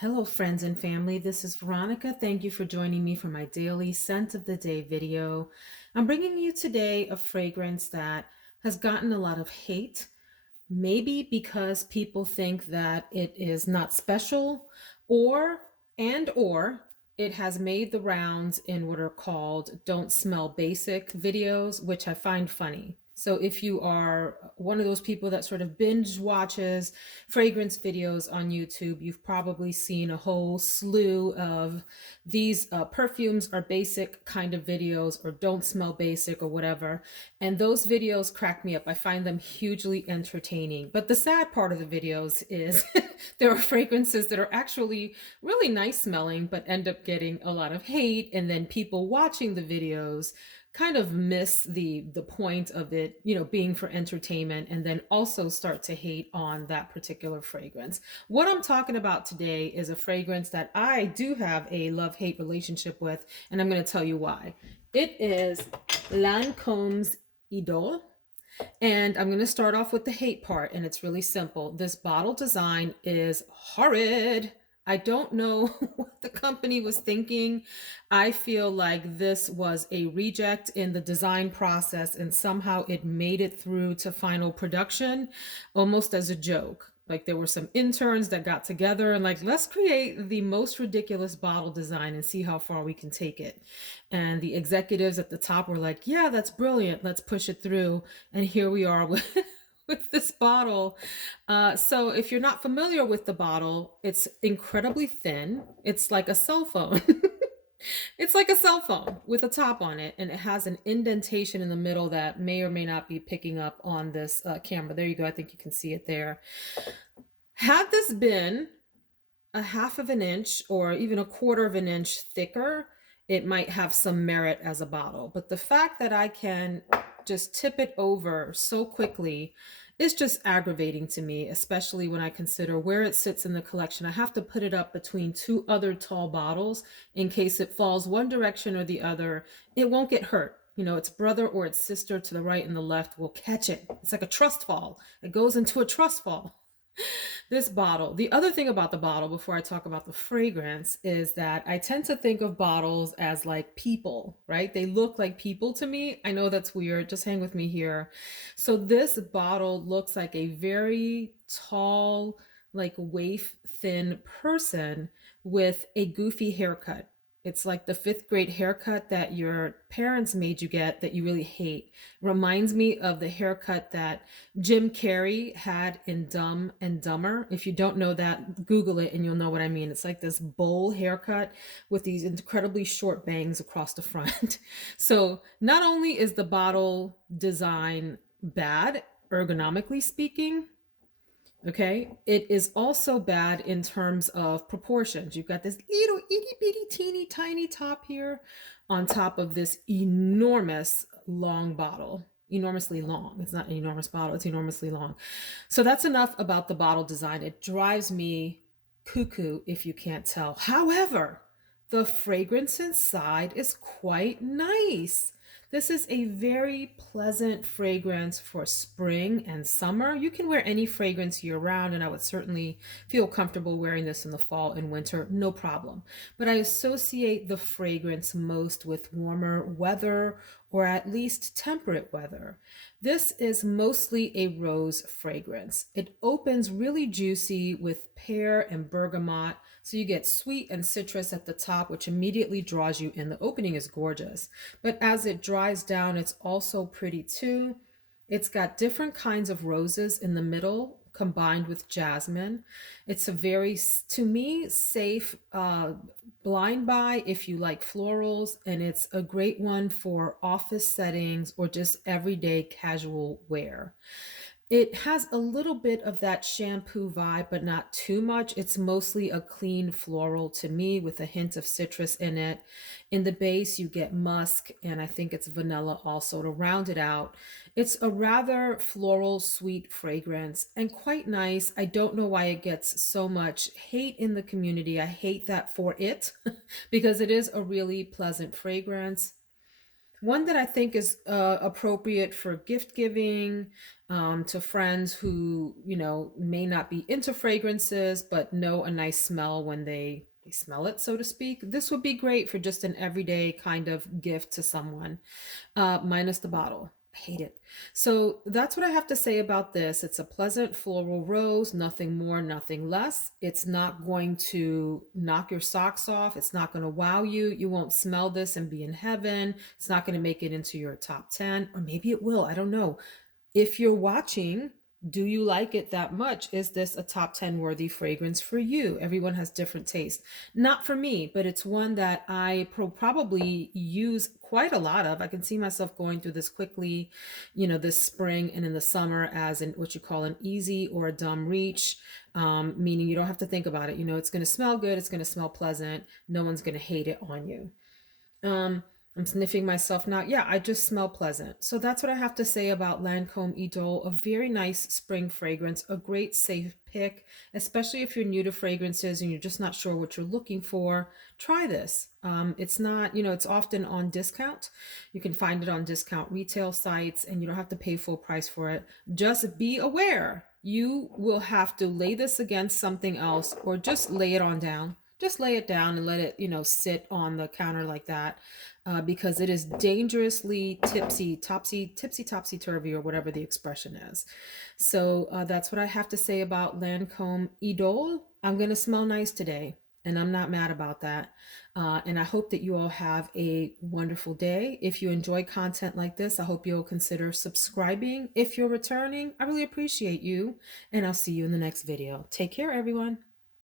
Hello, friends and family. This is Veronica. Thank you for joining me for my daily scent of the day video. I'm bringing you today a fragrance that has gotten a lot of hate, maybe because people think that it is not special or it has made the rounds in what are called don't smell basic videos, which I find funny. So if you are one of those people that sort of binge watches fragrance videos on YouTube, you've probably seen a whole slew of these perfumes are basic kind of videos or don't smell basic or whatever. And those videos crack me up. I find them hugely entertaining. But the sad part of the videos is there are fragrances that are actually really nice smelling, but end up getting a lot of hate. And then people watching the videos kind of miss the point of it, being for entertainment, and then also start to hate on that particular fragrance. What I'm talking about today is a fragrance that I do have a love-hate relationship with, and I'm going to tell you why. It is Lancome's Idole. And I'm going to start off with the hate part, and it's really simple. This bottle design is horrid. I don't know what the company was thinking. I feel like this was a reject in the design process, and somehow it made it through to final production almost as a joke. Like there were some interns that got together and like, let's create the most ridiculous bottle design and see how far we can take it. And the executives at the top were like, yeah, that's brilliant. Let's push it through. And here we are with with this bottle. So if you're not familiar with the bottle, it's incredibly thin. It's like a cell phone. It's like a cell phone with a top on it, and it has an indentation in the middle that may or may not be picking up on this camera. There you go. I think you can see it there. Had this been a half of an inch or even a quarter of an inch thicker, it might have some merit as a bottle. But the fact that I can just tip it over so quickly is just aggravating to me, especially when I consider where it sits in the collection. I have to put it up between two other tall bottles in case it falls one direction or the other. It won't get hurt. Its brother or its sister to the right and the left will catch it. It's like a trust fall. It goes into a trust fall. This bottle, the other thing about the bottle before I talk about the fragrance is that I tend to think of bottles as like people, right? They look like people to me. I know that's weird. Just hang with me here. So this bottle looks like a very tall, like waif thin person with a goofy haircut. It's like the fifth grade haircut that your parents made you get that you really hate. Reminds me of the haircut that Jim Carrey had in Dumb and Dumber. If you don't know that, Google it and you'll know what I mean. It's like this bowl haircut with these incredibly short bangs across the front. So not only is the bottle design bad, ergonomically speaking, okay, it is also bad in terms of proportions. You've got this little itty bitty teeny tiny top here on top of this enormous long bottle. Enormously long. It's not an enormous bottle, it's enormously long. So that's enough about the bottle design. It drives me cuckoo if you can't tell. However, the fragrance inside is quite nice. This is a very pleasant fragrance for spring and summer. You can wear any fragrance year round, and I would certainly feel comfortable wearing this in the fall and winter, no problem. But I associate the fragrance most with warmer weather or at least temperate weather. This is mostly a rose fragrance. It opens really juicy with pear and bergamot, so you get sweet and citrus at the top, which immediately draws you in. The opening is gorgeous, but as it dries down, it's also pretty too. It's got different kinds of roses in the middle combined with jasmine. It's a very, to me, safe blind buy if you like florals, and it's a great one for office settings or just everyday casual wear. It has a little bit of that shampoo vibe, but not too much. It's mostly a clean floral to me with a hint of citrus in it. In the base, you get musk, and I think it's vanilla also to round it out. It's a rather floral, sweet fragrance and quite nice. I don't know why it gets so much hate in the community. I hate that for it because it is a really pleasant fragrance. One that I think is appropriate for gift giving, to friends who, may not be into fragrances, but know a nice smell when they smell it, so to speak. This would be great for just an everyday kind of gift to someone, minus the bottle. I hate it. So that's what I have to say about this. It's a pleasant floral rose, nothing more, nothing less. It's not going to knock your socks off. It's not going to wow you. You won't smell this and be in heaven. It's not going to make it into your top 10, or maybe it will. I don't know. If you're watching, do you like it that much? Is this a top 10 worthy fragrance for you? Everyone has different taste. Not for me, but it's one that I probably use quite a lot of. I can see myself going through this quickly, this spring and in the summer as in what you call an easy or a dumb reach, meaning you don't have to think about it. It's going to smell good, it's going to smell pleasant, no one's going to hate it on you. Um, I'm sniffing myself now. Yeah, I just smell pleasant. So that's what I have to say about Lancome Idole. A very nice spring fragrance, a great safe pick, especially if you're new to fragrances and you're just not sure what you're looking for. Try this. It's not, it's often on discount. You can find it on discount retail sites and you don't have to pay full price for it. Just be aware. You will have to lay this against something else or just lay it on down. Just lay it down and let it, sit on the counter like that, because it is dangerously tipsy topsy turvy, or whatever the expression is. So that's what I have to say about Lancome Idole. I'm gonna smell nice today, and I'm not mad about that. And I hope that you all have a wonderful day. If you enjoy content like this, I hope you'll consider subscribing. If you're returning, I really appreciate you, and I'll see you in the next video. Take care, everyone.